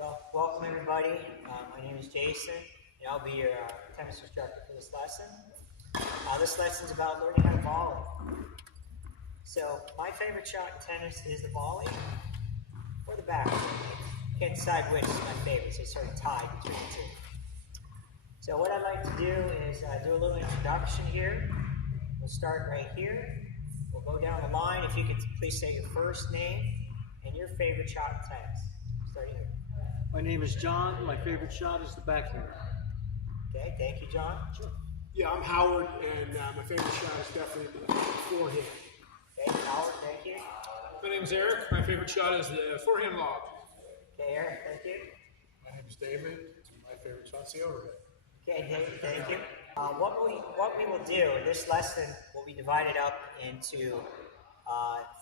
Well, welcome everybody. My name is Jason, and I'll be your tennis instructor for this lesson. This lesson is about learning how to volley. So, my favorite shot in tennis is the volley or the back. Can't decide which is my favorite, so it's sort of tied between the two. So, what I'd like to do is do a little introduction here. We'll start right here. We'll go down the line. If you could please say your first name and your favorite shot in tennis. Starting here. My name is John. My favorite shot is the backhand. Okay, thank you, John. Sure. Yeah, I'm Howard, and my favorite shot is definitely the forehand. Okay, Howard, thank you. My name is Eric. My favorite shot is the forehand lob. Okay, Eric, thank you. My name is David. My favorite shot is the overhead. Okay, David, thank you. What we will do, this lesson will be divided up into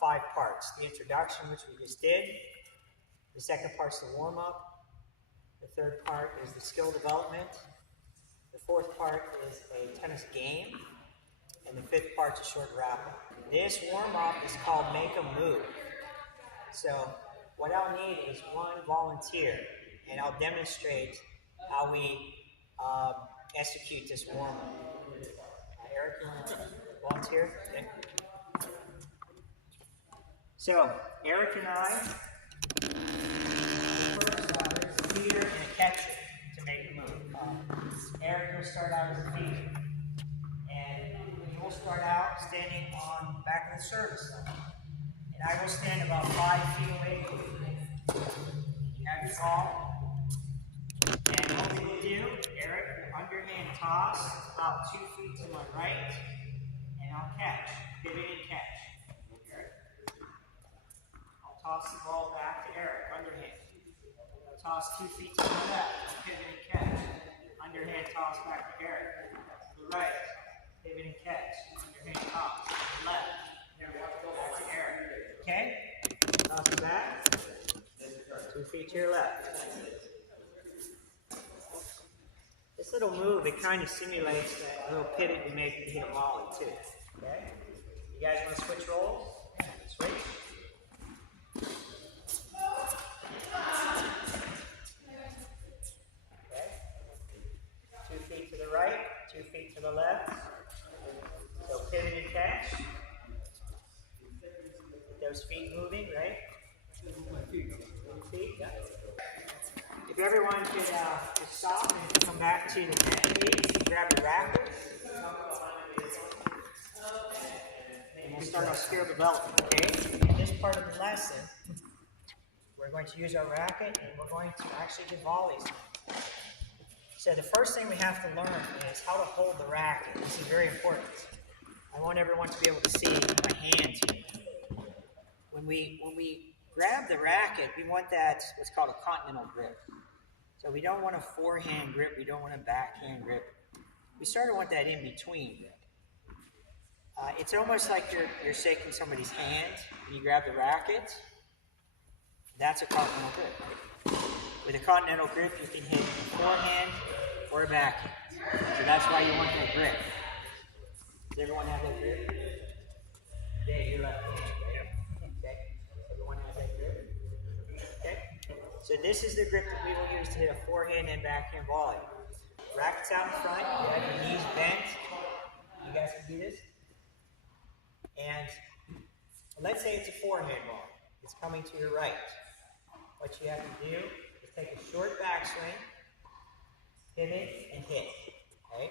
5 parts. The introduction, which we just did. The second part is the warm-up. The third part is the skill development. The fourth part is a tennis game. And the fifth part is a short wrap-up. This warm-up is called Make a Move. So what I'll need is one volunteer, and I'll demonstrate how we execute this warm-up. Eric, you want to volunteer? Okay. So, Eric and I, there's a feeder and a catcher to make a move. Eric will start out as a feeder. And he will start out standing on the back of the service line. And I will stand about 5 feet away from you. You have your ball. And what we will do, Eric, underhand toss about 2 feet to my right. And I'll catch, pivot and catch. Eric. I'll toss the ball back to Eric, underhand. Toss 2 feet to the left, pivot and catch. Underhand toss back to Eric. To the right, pivot and catch. Underhand toss to the left. Back to Eric. Okay? Toss it back. 2 feet to your left. This little move, it kind of simulates that little pivot we make to hit a volley too. Okay? You guys want to switch roles? Switch. Right, 2 feet to the left. So pivot and catch. Those feet moving, right? 2 feet, yeah. If everyone could just stop and come back to the net, please. Grab the racket. And we'll start our skill development, okay? In this part of the lesson, we're going to use our racket and we're going to actually do volleys. So the first thing we have to learn is how to hold the racket. This is very important. I want everyone to be able to see my hands here. When we grab the racket, we want that what's called a continental grip. So we don't want a forehand grip, we don't want a backhand grip. We sort of want that in between grip. It's almost like you're shaking somebody's hand when you grab the racket. That's a continental grip. With a continental grip, you can hit a forehand or a backhand. So that's why you want that grip. Does everyone have that grip? Dave, your left hand, right? Okay. Everyone has that grip? Okay. So this is the grip that we will use to hit a forehand and backhand volley. Rackets out in front, you have your knees bent. You guys can do this. And let's say it's a forehand ball. It's coming to your right. What you have to do is take a short backswing, pivot, and hit. Okay?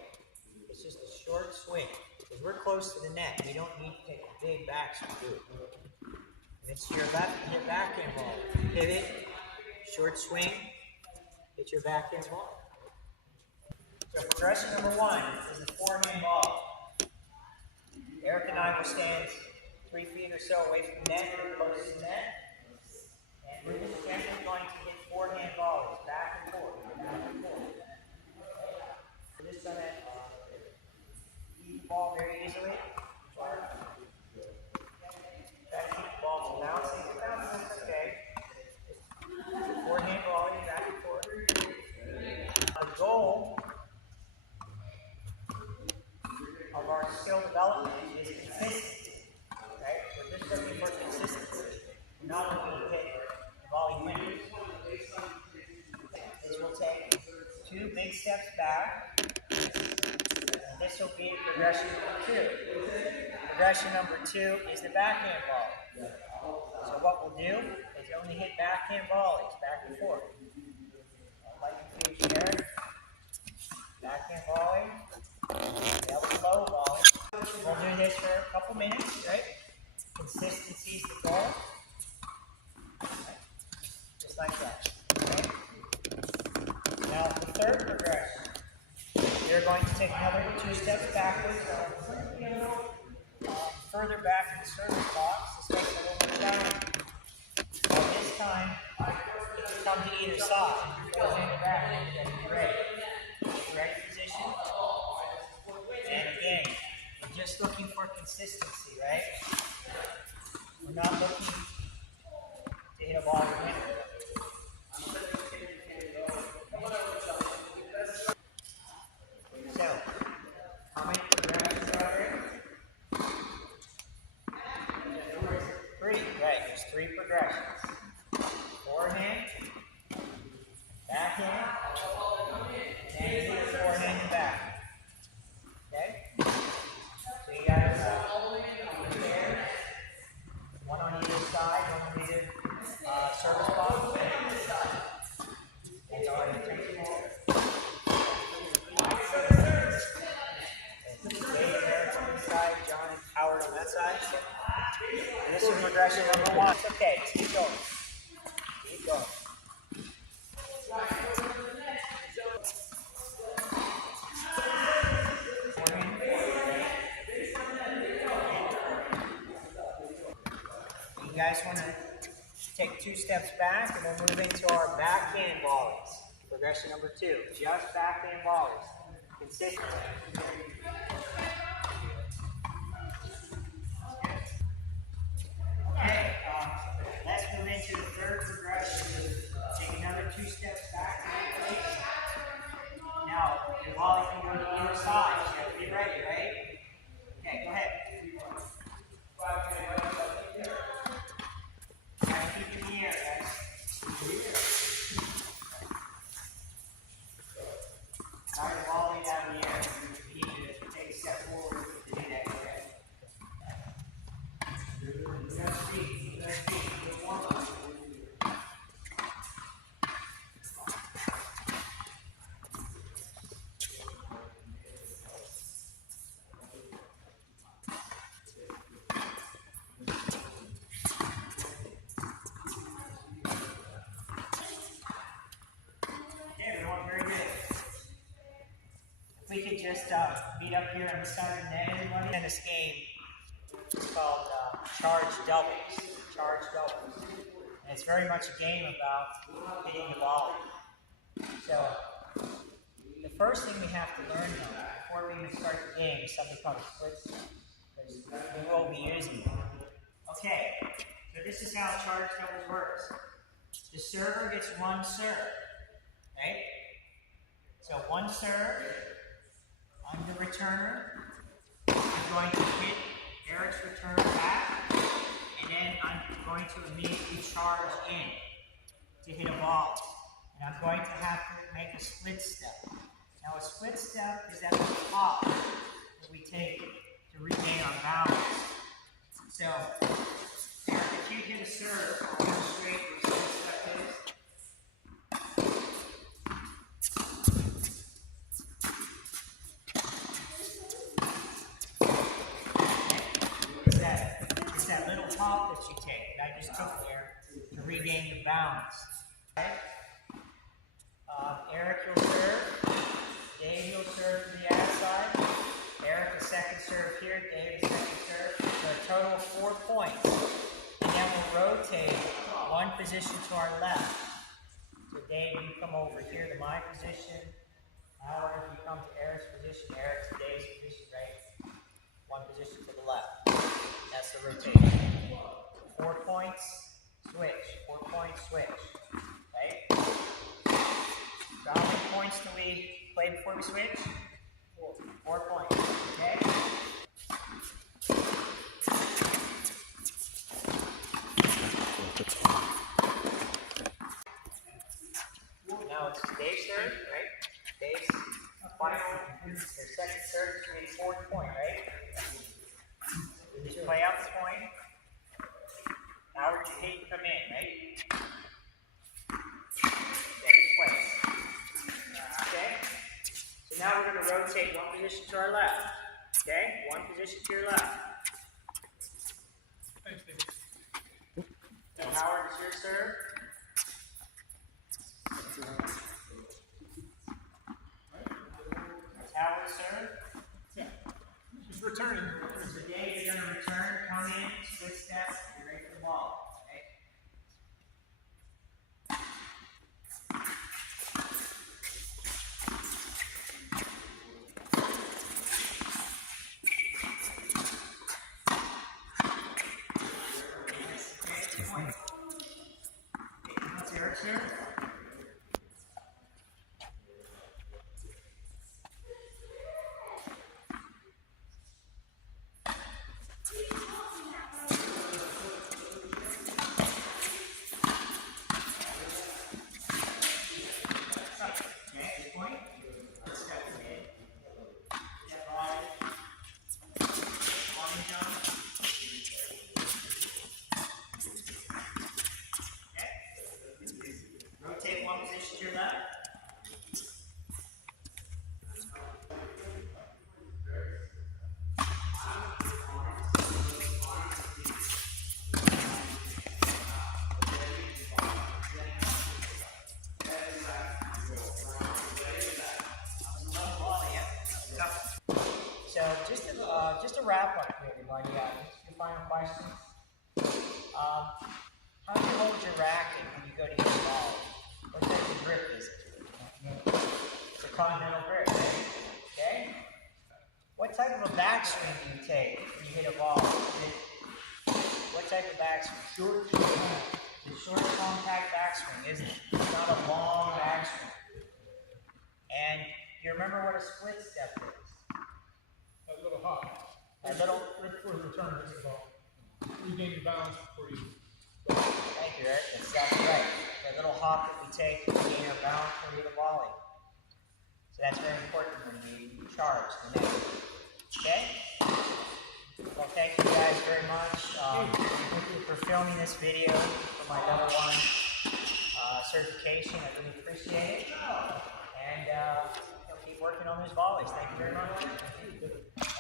It's just a short swing. Because we're close to the net, we don't need to take a big backswing to do it. And it's your left hit backhand ball. Pivot, short swing, hit your backhand ball. So progression number 1 is the forehand ball. Eric and I will stand 3 feet or so away from the net, close to the net. And we're just simply going to hit forehand volleys, back and forth, back and forth. We're just going to eat the ball very easily. Try to keep the ball from bouncing. If it bounces, it's okay. Forehand volley, back and forth. The goal of our skill development is consistency. Okay? We're just looking for consistency. We're not looking to hit volley winners. 2 big steps back. And this will be progression number 2. Progression number 2 is the backhand volley. So what we'll do is only hit backhand volleys, back and forth. Like confusion there. Backhand volley. That was low volley. We'll do this for a couple minutes, right? Consistency is the goal. Just like that. Okay? Now the third progression, you're going to take another 2 steps backwards, further back in the service box. This makes it a little bit challenging. This time, you can come to either side. Forehand and backhand, you have to be ready. Ready position. And again, we're just looking for consistency, right? We're not looking to hit a ball to win it. So, how many progressions are there? 3, right, there's 3 progressions. Forehand, backhand, and forehand and back. Okay? So you guys there, one on either side, one on either service box. It's already taken over. Side, John and Howard on that side. And this is progression number 1. It's okay, just keep going. Keep going. You guys want to take 2 steps back and we'll move into our backhand volleys. Progression number 2. Just backhand volleys. Consistent. Okay, let's move into the third progression. Take another 2 steps back. Now, the volley can go to either side. You have to be ready, right? Okay, go ahead. Try to keep it in the air, guys. Try to volley down the air. You need to take a step forward to do that, okay? If we could just meet up here on the side of the net, everybody. And this game is called charge doubles. Charge doubles. And it's very much a game about hitting the ball. So, the first thing we have to learn though, before we even start the game, is something called a split step. Because we will be using it. Okay, so this is how charge doubles works. The server gets 1 serve. Right? So 1 serve. I'm the returner. I'm going to hit Eric's return back, and then I'm going to immediately charge in to hit a ball. And I'm going to have to make a split step. Now a split step is at the top that we take to regain our balance. So, Eric, if you hit a serve, I'll demonstrate what a split step is. It's that little top that you take that I just took there to regain the balance. Okay? Eric, you'll serve. Dave, you'll serve to the outside. Eric, a second serve here. Dave, a second serve. So a total of 4 points. And then we'll rotate 1 position to our left. So Dave, you come over here to my position. Howard, you come to Eric's position. Eric to Dave's position, right? 1 position to the left. That's the rotation. 4 points, switch. 4 points, switch. Right? So how many points do we play before we switch? 4 points. Okay? Now it's Dave's turn, right? base, final, your second, third, maybe fourth point, right? Just play out the point. Now we're just hitting come in, right? Steady place. Okay? So now we're going to rotate one position to our left. Okay? One position to your left. Thanks, Dave. So Howard, is your serve? That's Howard's serve. Yeah. He's returning. So Dave, you're going to return, come in, split step, you're ready for the ball. Okay? That's Eric's serve. Rotate one position to your left. So just to wrap up here, everybody, your final question. How do you hold your racket when you go to hit the ball? What type of grip is it? It's a continental grip, right? Okay? What type of a backswing do you take when you hit a ball? What type of backswing? Short, compact backswing, isn't it? It's not a long backswing. And you remember what a split step is? That little hop. That little. Right before the return hits the ball. Regain your balance before you. Thank you, Eric. That's exactly right. That little hop that we take to gain our balance before we hit a volley. So that's very important when you charge the net. Okay? Well, thank you guys very much for filming this video for my level 1 certification. I really appreciate it. And keep working on those volleys. Thank you very much.